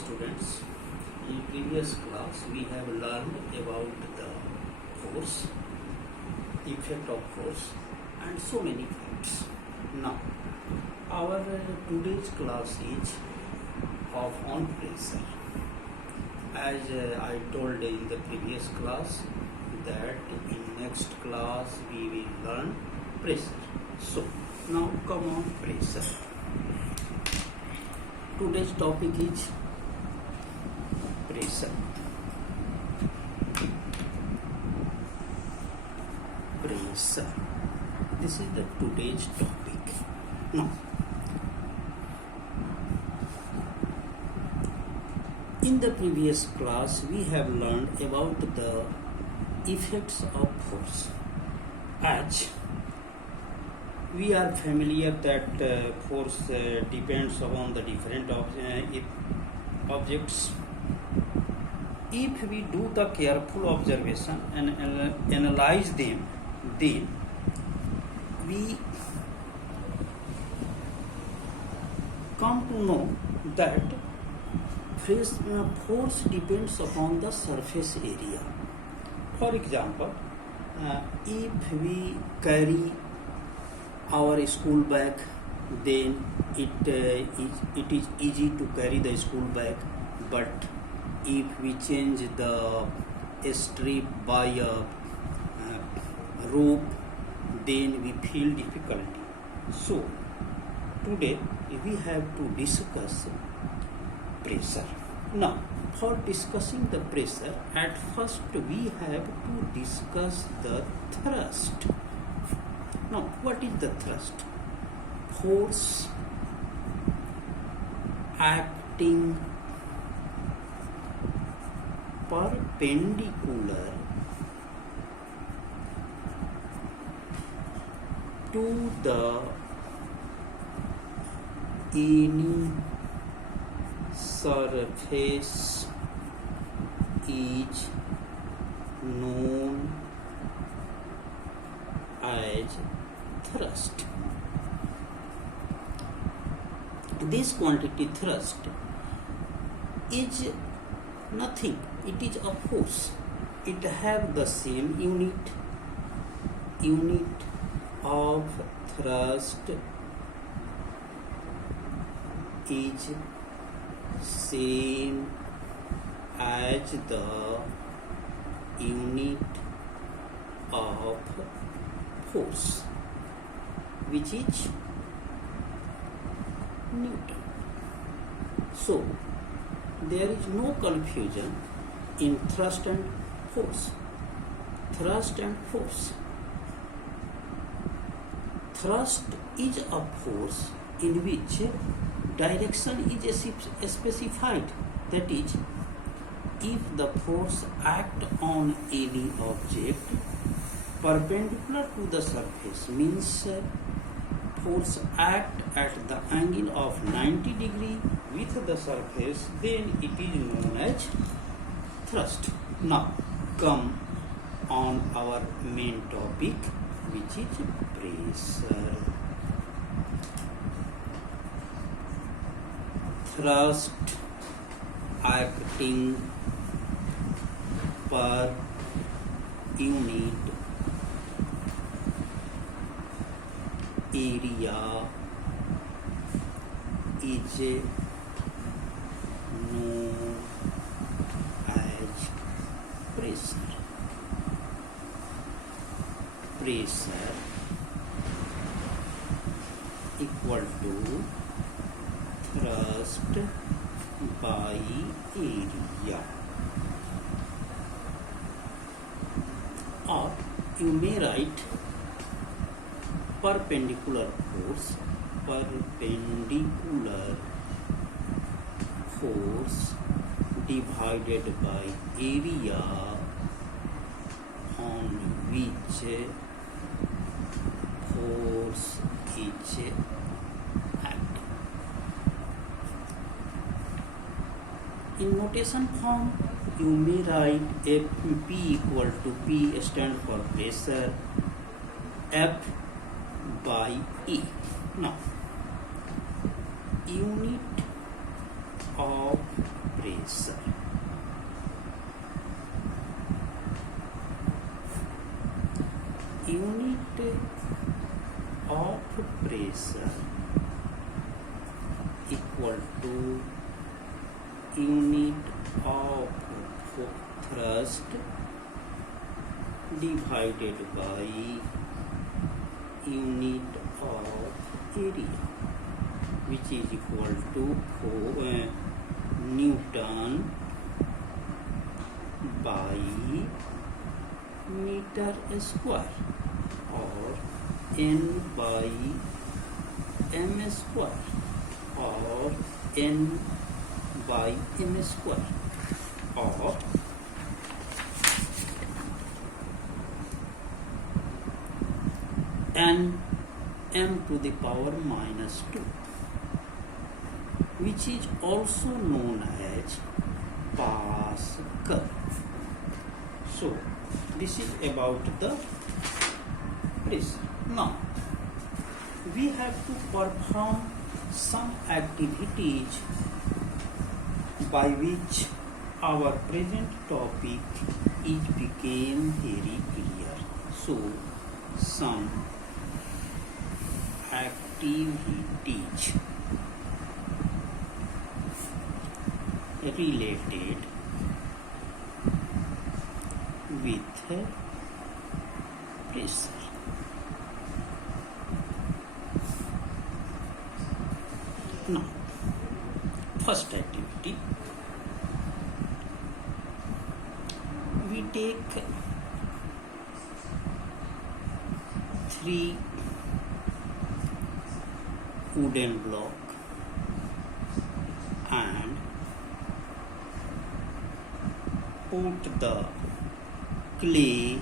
students, in previous class we have learned about the force, effect of force and so many facts. Now, our today's class is on pressure. As I told in the previous class that in next class we will learn pressure. So, now come on pressure. Today's topic is pressure. Pressure. This is the today's topic. Now, in the previous class we have learned about the effects of force. As we are familiar that force depends upon the different objects. If we do the careful observation and analyze them, then we come to know that force depends upon the surface area. For example, if we carry our school bag, then it is easy to carry the school bag. But if we change the strip by a rope, then we feel difficulty. So today we have to discuss pressure. Now, for discussing the pressure, at first we have to discuss the thrust. Now, what is the thrust? Force acting perpendicular to the any surface is known as thrust. This quantity thrust is nothing, it is a force. It have the same unit of thrust is same as the unit of force, which is Newton. So there is no confusion in thrust and force. Thrust and force. Thrust is a force in which direction is specified. That is, if the force act on any object perpendicular to the surface, means force act at the angle of 90 degree with the surface, then it is known as thrust. Now come on our main topic, which is pressure. Thrust acting per unit area is known as pressure. Pressure equal to thrust by area. Or you may write perpendicular force divided by area on which force is acting. In notation form, you may write F P equal to P stand for pressure, F by E. Now, unit of pressure. Unit of pressure equal to unit of thrust divided by unit of area, which is equal to Newton by meter square, or N by m square, or N by m square, or N m to the power minus 2, which is also known as Pascal. So this is about the pressure. Now we have to perform some activities by which our present topic is became very clear. So some activities related with pressure. Now, first activity, we take 3 wooden block and put the clay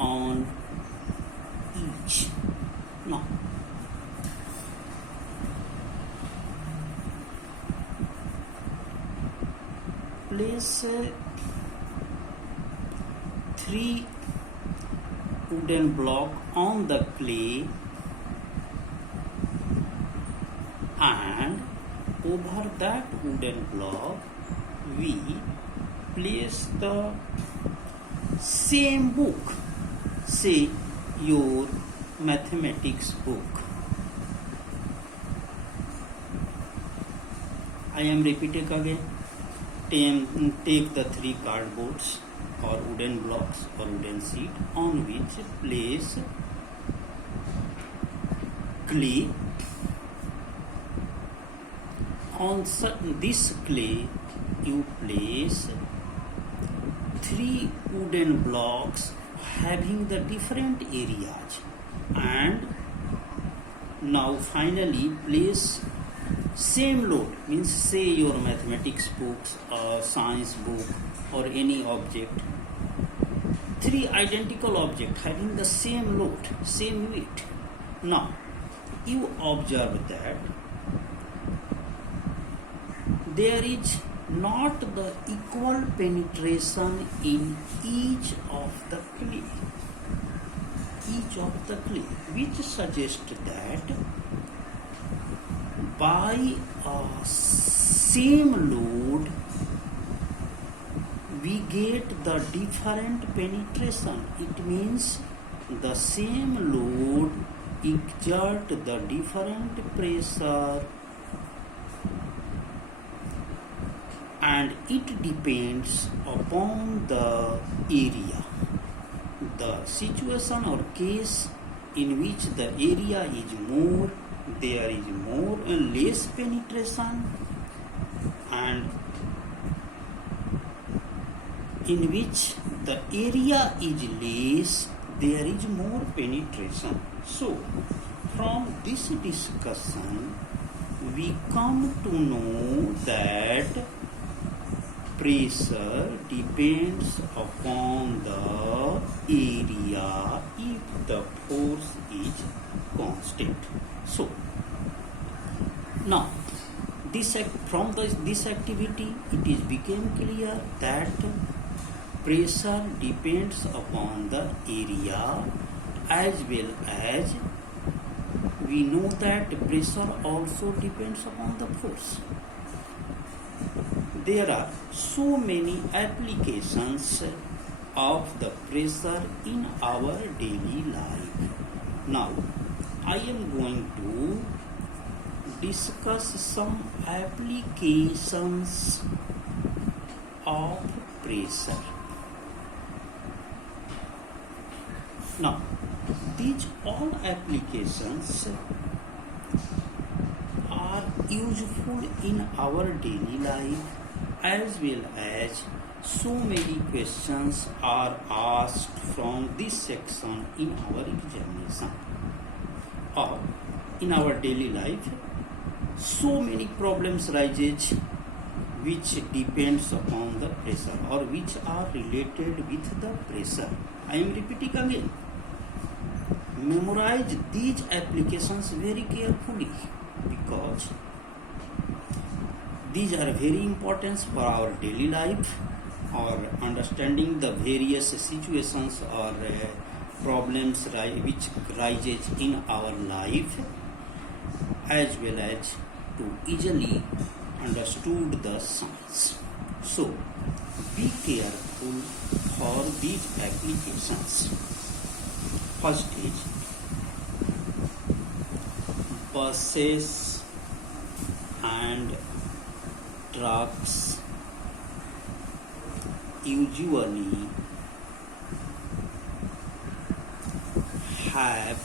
on each. Now, place 3 wooden block on the clay, and over that wooden block we place the same book, say your mathematics book. I am repeating again. Take the 3 cardboards or wooden blocks or wooden sheet on which place clay. On this clay you place 3 wooden blocks having the different areas, and now finally place same load, means say your mathematics books or science book or any object, 3 identical objects having the same load, same weight. Now you observe that there is not the equal penetration in each of the clay, which suggests that by a same load we get the different penetration. It means the same load exert the different pressure, and it depends upon the area. The situation or case in which the area is more, there is more and less penetration, and in which the area is less, there is more penetration. So from this discussion we come to know that pressure depends upon the area if the force is constant. So now this activity it is became clear that pressure depends upon the area, as well as we know that pressure also depends upon the force. there are so many applications of the pressure in our daily life. Now, I am going to discuss some applications of pressure. Now, these all applications are useful in our daily life, as well as so many questions are asked from this section in our examination. Or in our daily life, so many problems rises which depends upon the pressure or which are related with the pressure. I am repeating again. Memorize these applications very carefully, because these are very important for our daily life, or understanding the various situations or problems which rises in our life, as well as to easily understood the science. So be careful for these applications. First is buses and trucks usually have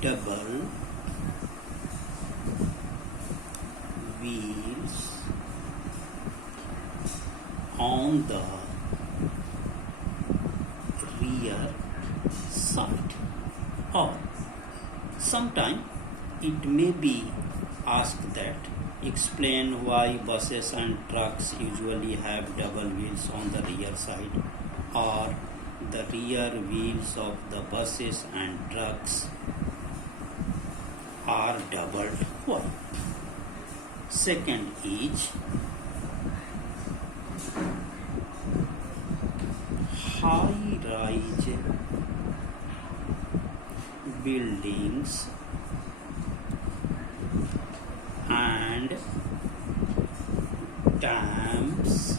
double wheels on the rear side, or sometime it may be asked that explain why buses and trucks usually have double wheels on the rear side, or the rear wheels of the buses and trucks are doubled. Why? Second is high-rise buildings and dams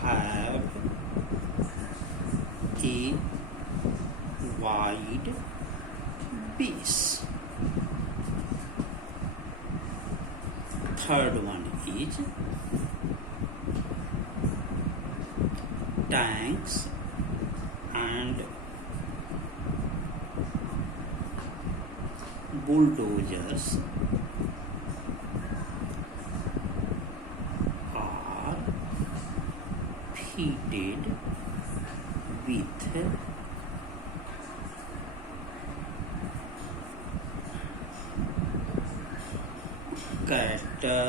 have a wide base. Third one is tanks and bulldozers are fitted with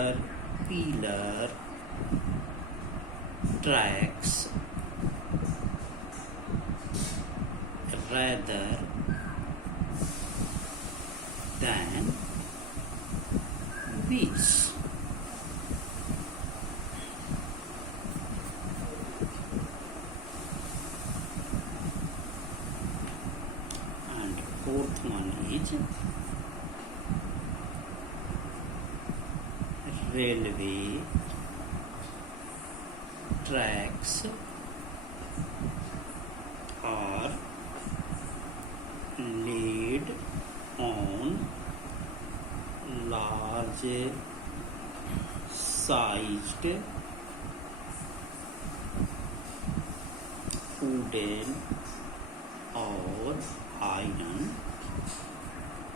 caterpillar tracks rather than wheels. And fourth one is railway tracks are laid on large sized wooden or iron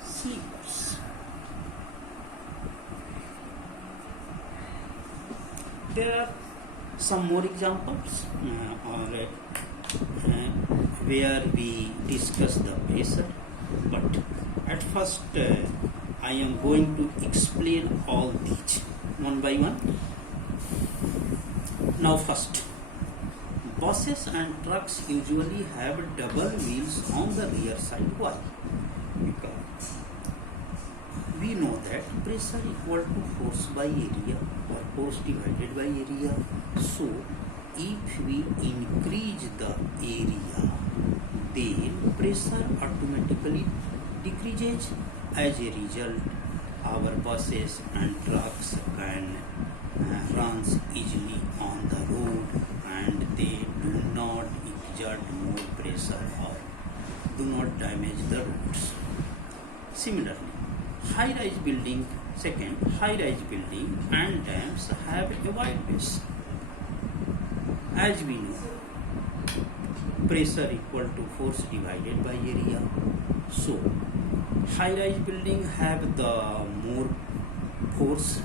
sleepers. There are some more examples where we discuss the pressure, but at first I am going to explain all these one by one. Now first, buses and trucks usually have double wheels on the rear side. Why? Because we know that pressure equal to force by area or force divided by area. So if we increase the area, then pressure automatically decreases, As a result, our buses and trucks can runs easily on the road and they do not exert more pressure or do not damage the roads. Similarly, high-rise building high-rise building and dams have a wide base. As we know, pressure equal to force divided by area. So, high-rise building have the more force,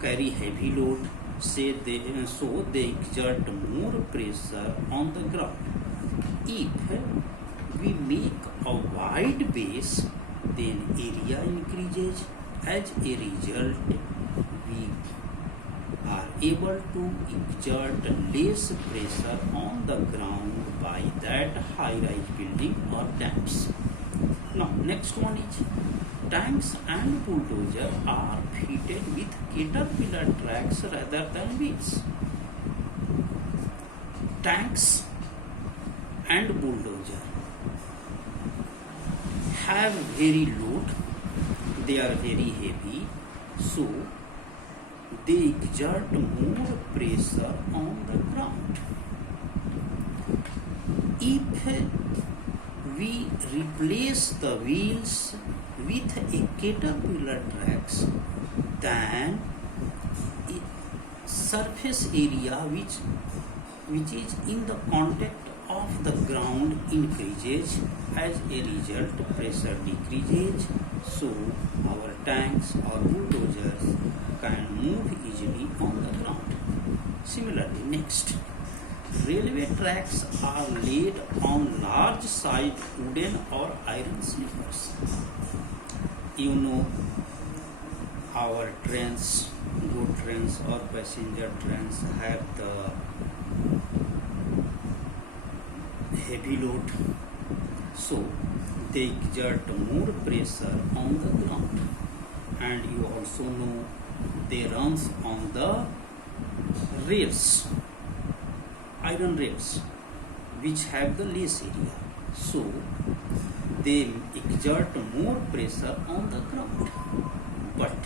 carry heavy load, so they exert more pressure on the ground. If we make a wide base, then area increases. As a result, we are able to exert less pressure on the ground by that high-rise building or dams. Now, next one is tanks and bulldozer are fitted with caterpillar tracks rather than wheels. Tanks and bulldozer have very load, they are very heavy, so they exert more pressure on the ground. If we replace the wheels with a caterpillar tracks, then surface area which is in the contact of the ground increases. As a result, pressure decreases, so our tanks or bulldozers can move easily on the ground. Similarly, next, railway tracks are laid on large sized wooden or iron sleepers. You know, our trains, good trains or passenger trains have the heavy load, so they exert more pressure on the ground. And you also know they runs on the rails, iron rails, which have the less area, so they exert more pressure on the ground. But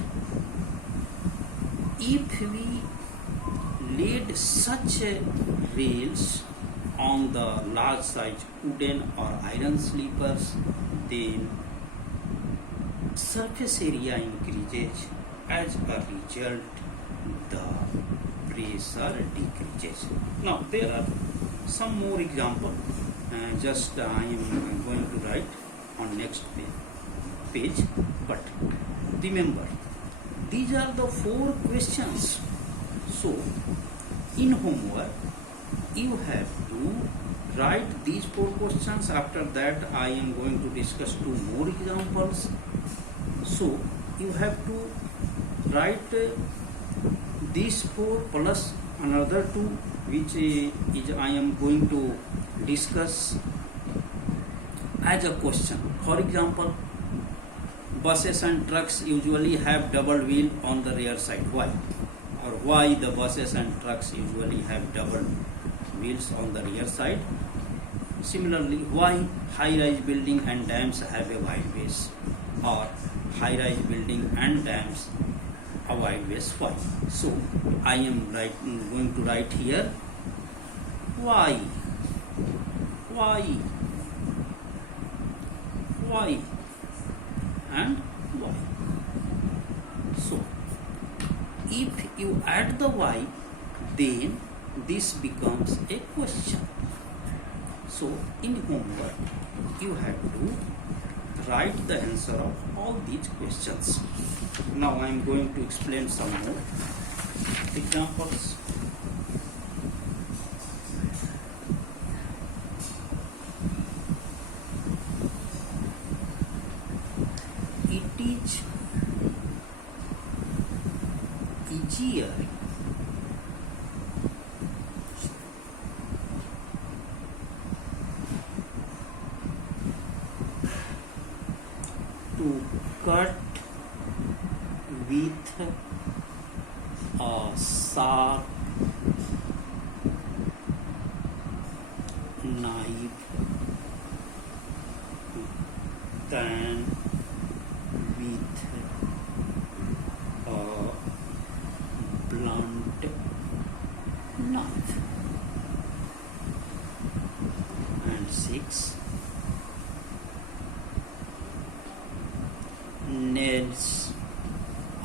if we laid such rails on the large size wooden or iron sleepers, then surface area increases. As a result, the pressure decreases. Now there are some more examples. Just I am going to write on next page. But remember, these are the 4 questions. So in homework, you have to write these 4 questions. After that, I am going to discuss 2 more examples. So you have to write these 4 plus another 2, which is I am going to discuss as a question. For example, buses and trucks usually have double wheel on the rear side. Why? Or why the buses and trucks usually have double wheels on the rear side? Similarly, why high-rise building and dams have a wide base? Or high-rise building and dams a wide base? Why? So I am going to write here why, and why. So if you add the why, then this becomes a question. So in homework, you have to write the answer of all these questions. Now I am going to explain some more examples. It is easier to cut with a sharp knife than with a blunt knife. And 6, nails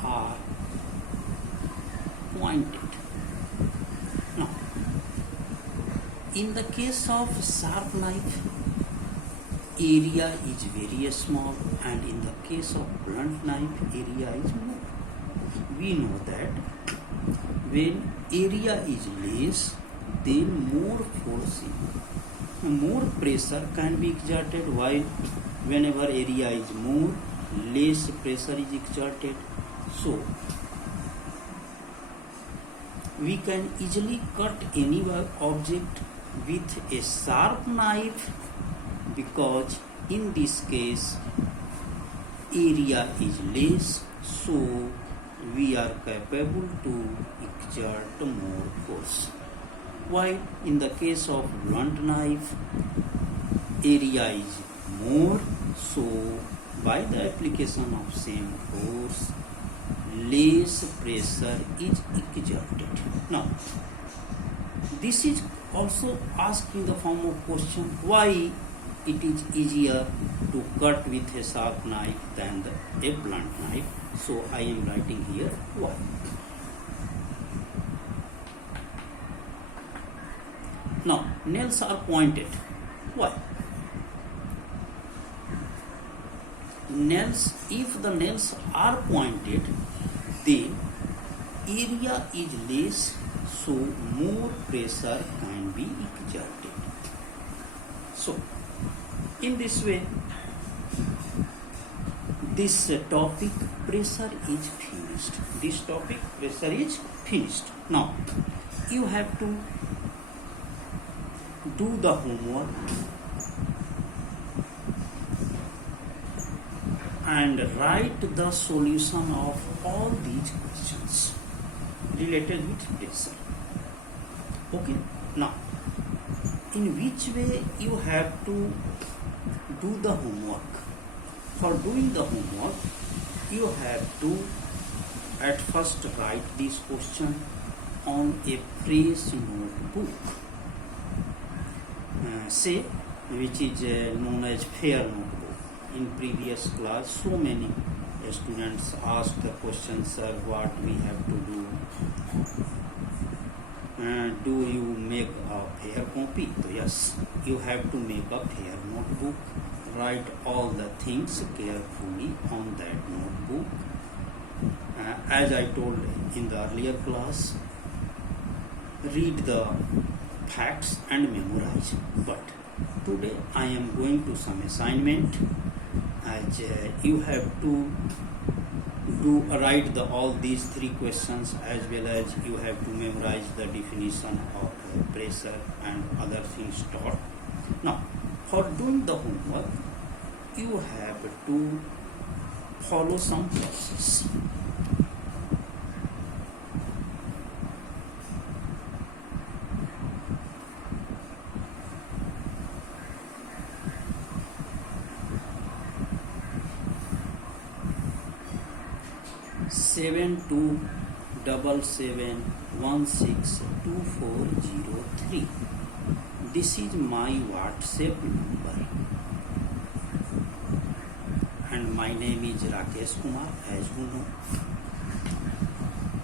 are pointed. Now, in the case of sharp knife, area is very small, and in the case of blunt knife, area is more. We know that when area is less, then more force, more pressure can be exerted, while whenever area is more, less pressure is exerted. So we can easily cut any object with a sharp knife, because in this case area is less, so we are capable to exert more force. While in the case of blunt knife, area is more, so by the application of same force, less pressure is exerted. Now, this is also asked in the form of question, why it is easier to cut with a sharp knife than a blunt knife. So I am writing here why. Now, nails are pointed. Why? Nails, if the nails are pointed, then area is less, so more pressure can be exerted. So, in this way, this topic pressure is finished. This topic pressure is finished. Now, you have to do the homework and write the solution of all these questions related with pressure. Okay. Now, in which way you have to do the homework? For doing the homework, you have to at first write this question on a fresh notebook, say, which is known as fair notebook. In previous class, so many students asked the question, sir, what we have to do? Do you make a fair copy? So yes, you have to make a fair notebook. Write all the things carefully on that notebook. As I told in the earlier class, read the facts and memorize. But today I am going to some assignment, as you have to write all these three questions, as well as you have to memorize the definition of pressure and other things taught. Now, for doing the homework, you have to follow some process. Seven 277162403. This is my WhatsApp number, and my name is Rakesh Kumar, as you know.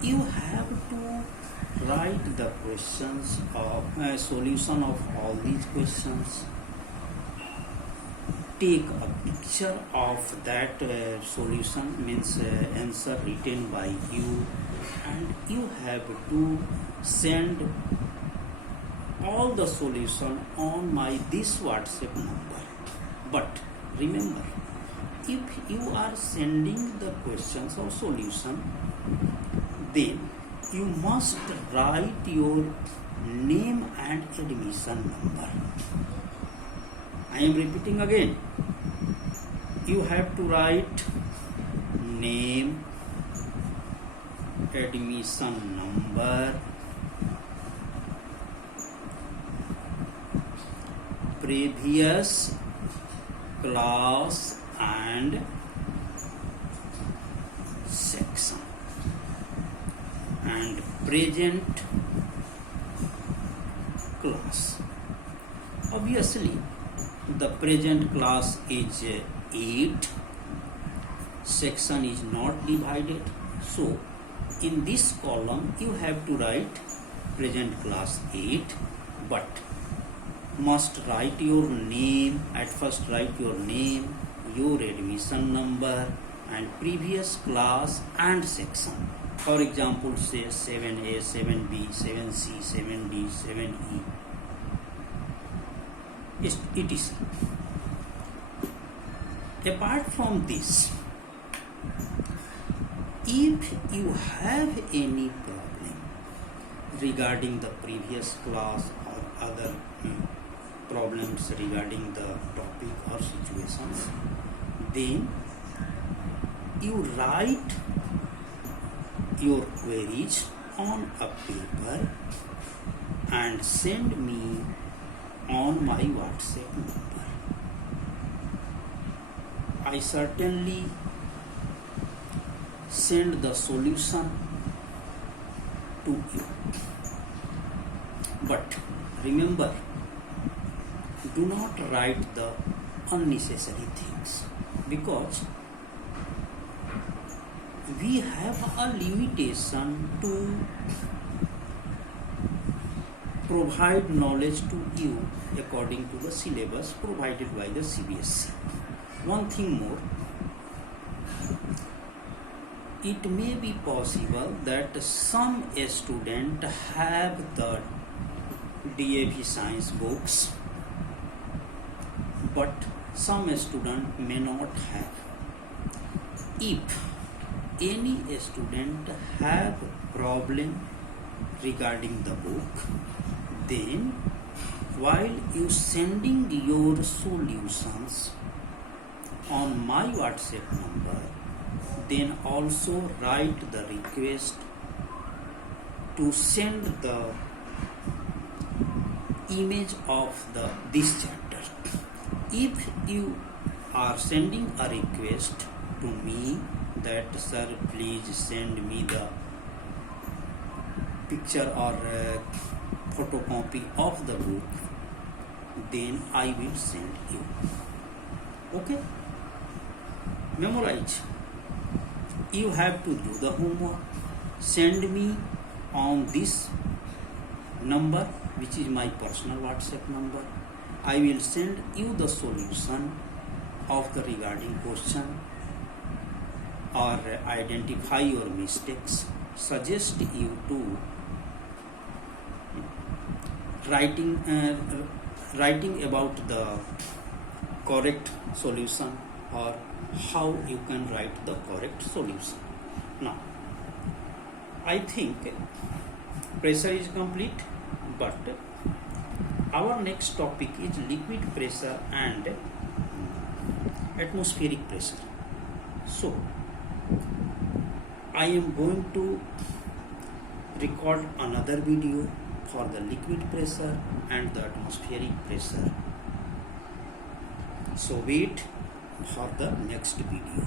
You have to write the questions of solution of all these questions. Take a picture of that solution, means answer written by you, and you have to send all the solution on this WhatsApp number. But remember, if you are sending the questions or solution, then you must write your name and admission number. I am repeating again. You have to write name, admission number, previous class and present class. Obviously, the present class is 8. Section is not divided. So, in this column, you have to write present class 8, but must write your name. At first, write your name, your admission number, and previous class and section. For example, say 7A, 7B, 7C, 7D, 7E, etc. Apart from this, if you have any problem regarding the previous class or other problems regarding the topic or situations, then you write your queries on a paper and send me on my WhatsApp number. I certainly send the solution to you. But remember, do not write the unnecessary things, because we have a limitation to provide knowledge to you according to the syllabus provided by the CBSE. One thing more, it may be possible that some student have the DAV science books, but some student may not have. If any student have problem regarding the book, then while you sending your solutions on my WhatsApp number, then also write the request to send the image of this chapter. If you are sending a request to me that sir, please send me the picture or photocopy of the book, then I will send you. Okay? Memorize. You have to do the homework. Send me on this number, which is my personal WhatsApp number. I will send you the solution of the regarding question, or identify your mistakes, suggest you to writing about the correct solution, or how you can write the correct solution. Now, I think pressure is complete, but our next topic is liquid pressure and atmospheric pressure. So, I am going to record another video for the liquid pressure and the atmospheric pressure. So wait for the next video.